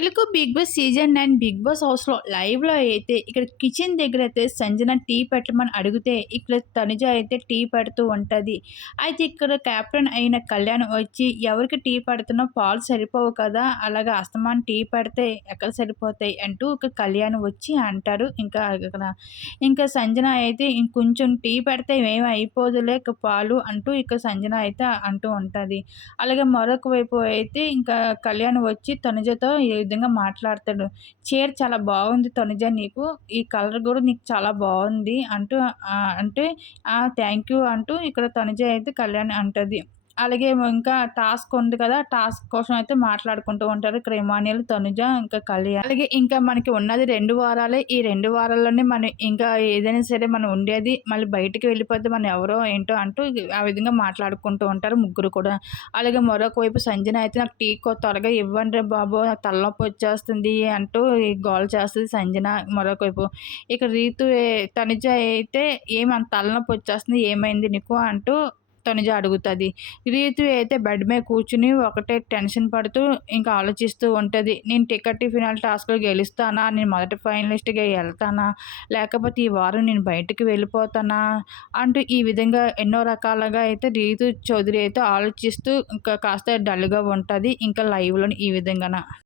Telugu Bigg Boss season nine Bigg Boss హౌస్లో లైవ్లో అయితే ఇక్కడ కిచెన్ దగ్గర అయితే సంజన టీ పెట్టమని అడిగితే ఇక్కడ తనుజ అయితే టీ పెడుతూ ఉంటుంది. అయితే ఇక్కడ కెప్టెన్ అయిన కళ్యాణ్ వచ్చి ఎవరికి టీ పెడుతున్నా పాలు సరిపోవు కదా అలాగే అస్తమాన్ టీ పెడితే ఎక్కడ సరిపోతాయి? అంటూ ఒక కళ్యాణ్ వచ్చి అంటారు. ఇంకా ఇక్కడ ఇంకా సంజన అయితే ఇంకొంచెం టీ పెడితే ఏమి అయిపోదులే పాలు అంటూ ఇక సంజన అయితే అంటూ ఉంటుంది. అలాగే మరొక వైపు అయితే ఇంకా కళ్యాణ్ వచ్చి తనుజతో విధంగా మాట్లాడతాడు. చీర చాలా బాగుంది తనుజ నీకు ఈ కలర్ కూడా నీకు చాలా బాగుంది అంటూ అంటే థ్యాంక్ యూ అంటూ ఇక్కడ తనుజ అయితే కళ్యాణ్ అంటుంది. అలాగే ఇంకా టాస్క్ ఉంది కదా టాస్క్ కోసం అయితే మాట్లాడుకుంటూ ఉంటారు క్రిమానియల్ తనుజ ఇంకా కళ్యాణ్. అలాగే ఇంకా మనకి ఉన్నది రెండు వారాలే. ఈ రెండు వారాల్లోనే మనం ఇంకా ఏదైనా సరే మనం ఉండేది మళ్ళీ బయటికి వెళ్ళిపోతే మనం ఎవరో ఏంటో అంటూ ఆ విధంగా మాట్లాడుకుంటూ ఉంటారు ముగ్గురు కూడా. అలాగే మరొక వైపు సంజన అయితే నాకు టీ త్వరగా ఇవ్వండి బాబు నాకు తలనొప్పి వచ్చేస్తుంది అంటూ గోల్ చేస్తుంది సంజన మరొక వైపు. ఇక రీతు తనుజ అయితే ఏమంత తలనొప్పి వచ్చేస్తుంది ఏమైంది నీకు అంటూ తనుజ అడుగుతుంది. రీతు అయితే బెడ్ మీద కూర్చుని ఒకటే టెన్షన్ పడుతూ ఇంకా ఆలోచిస్తూ ఉంటుంది. నేను టికెట్ ఫినాల్ టాస్క్లో గెలుస్తానా? నేను మొదటి ఫైనలిస్ట్గా వెళ్తానా? లేకపోతే ఈ వారం నేను బయటకు వెళ్ళిపోతానా? అంటూ ఈ విధంగా ఎన్నో రకాలుగా అయితే రీతు చౌదరి అయితే ఆలోచిస్తూ ఇంకా కాస్త డల్గా ఉంటుంది. ఇంకా లైవ్లో ఈ విధంగా